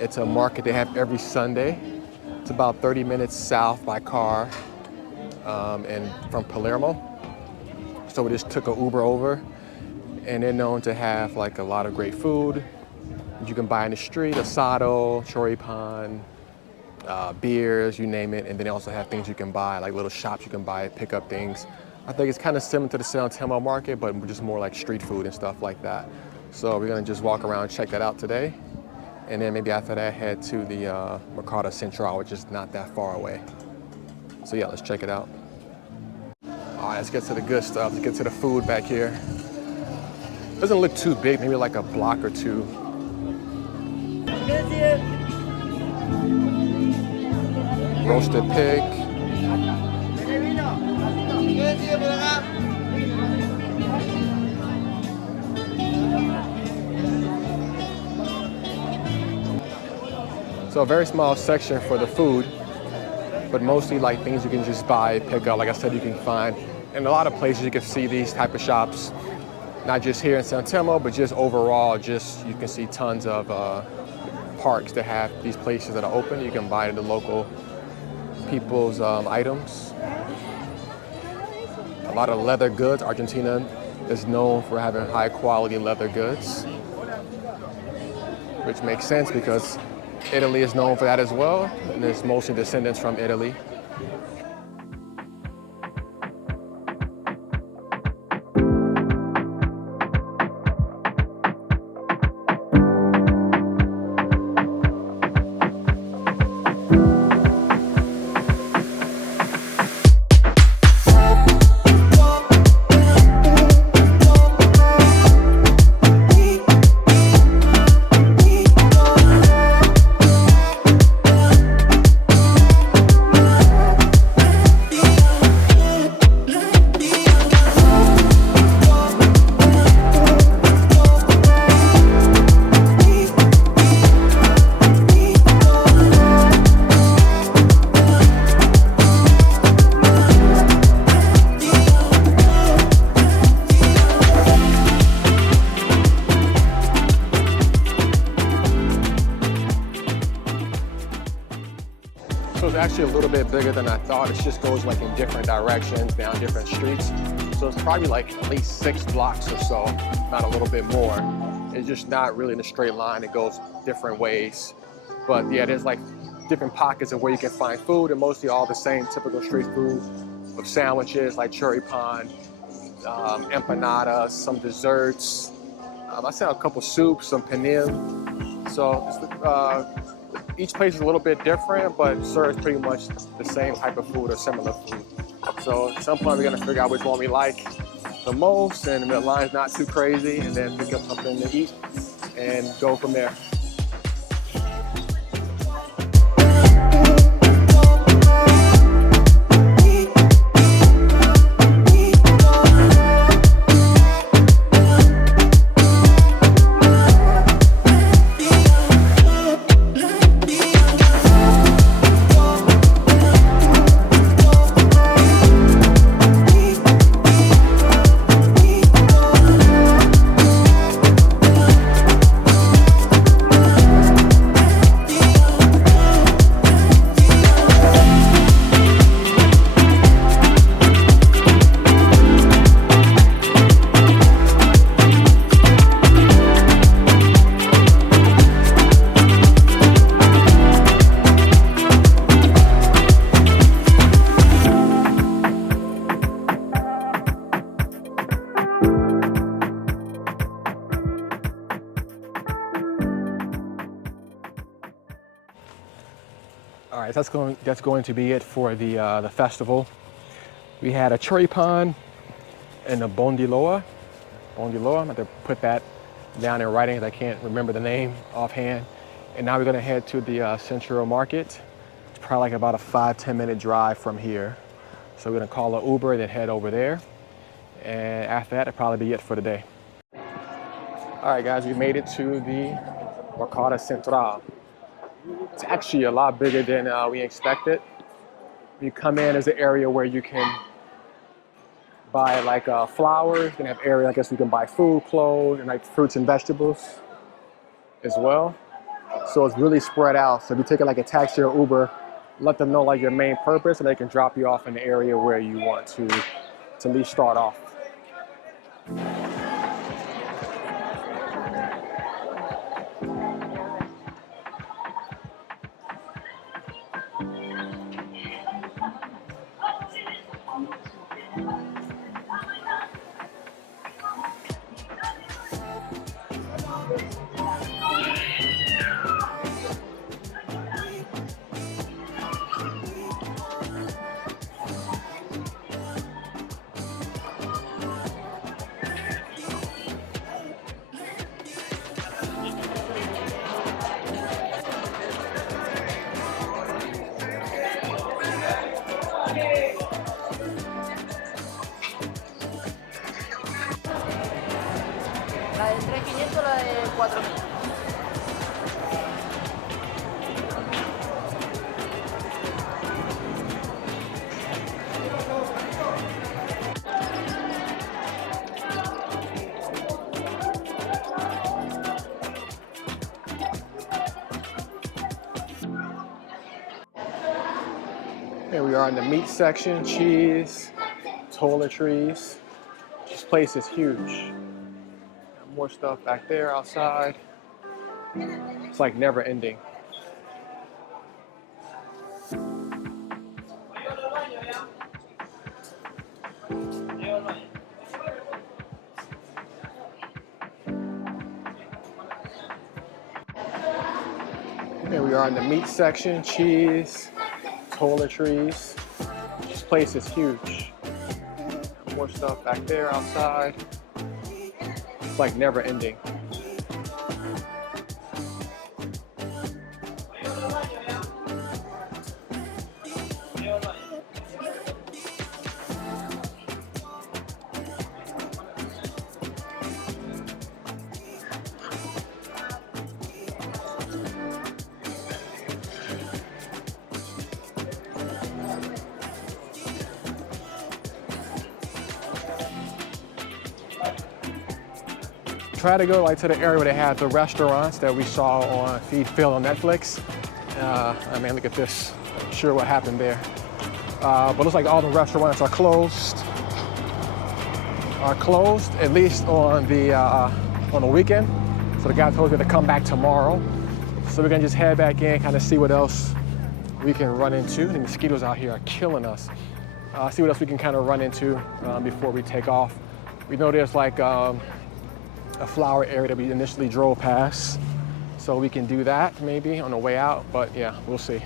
It's a market they have every Sunday. It's about 30 minutes south by car and from Palermo. So we just took an Uber over, and they're known to have like a lot of great food you can buy in the street, asado, choripan, beers, you name it. And then they also have things you can buy, like little shops you can buy, pick up things. I think it's kind of similar to the San Telmo market, but just more like street food and stuff like that. So we're gonna just walk around and check that out today. And then maybe after that, head to the Mercado Central, which is not that far away. So yeah, let's check it out. All right, let's get to the good stuff. Let's get to the food back here. Doesn't look too big, maybe like a block or two. Roasted pig. So a very small section for the food, but mostly like things you can just buy, pick up. Like I said, you can find in a lot of places you can see these type of shops, not just here in San Telmo, but just overall, just you can see tons of parks that have these places that are open. You can buy the local people's items. A lot of leather goods. Argentina is known for having high quality leather goods, which makes sense because Italy is known for that as well, and there's mostly descendants from Italy. So it's actually a little bit bigger than I thought. It just goes like in different directions, down different streets. So it's probably like at least 6 blocks or so, not a little bit more. It's just not really in a straight line. It goes different ways. But yeah, there's like different pockets of where you can find food, and mostly all the same typical street food of sandwiches like choripan, empanadas, some desserts. I said a couple soups, some panim. So each place is a little bit different, but serves pretty much the same type of food or similar food. So at some point we're gonna figure out which one we like the most, and the line's not too crazy, and then pick up something to eat and go from there. All right, that's going to be it for the festival. We had a choripan and a bondiloa. I'm going to put that down in writing because I can't remember the name offhand. And now we're going to head to the Central Market. It's probably like about a 5-10 minute drive from here. So we're going to call an Uber and then head over there. And after that, it'll probably be it for the day. All right, guys, we made it to the Mercado Central. It's actually a lot bigger than we expected. You come in as an area where you can buy like flowers, and have area, I guess we can buy food, clothes, and like fruits and vegetables as well. So it's really spread out. So if you're taking like a taxi or Uber, let them know like your main purpose and they can drop you off in the area where you want to at least start off. La de 3.500, la de 4.000. Here we are in the meat section, cheese, toiletries. This place is huge. More stuff back there outside. It's like never ending. Here we are in the meat section, cheese, toiletries. This place is huge. More stuff back there outside. It's like never ending. Try to go like to the area where they have the restaurants that we saw on Feed Phil on Netflix. I mean, look at this. I'm sure what happened there. But it looks like all the restaurants are closed. At least on the weekend. So the guy told me to come back tomorrow. So we're gonna just head back in, kind of see what else we can run into. The mosquitoes out here are killing us. See what else we can kind of run into before we take off. We know there's like a flower area that we initially drove past, so we can do that maybe on the way out, but yeah, we'll see.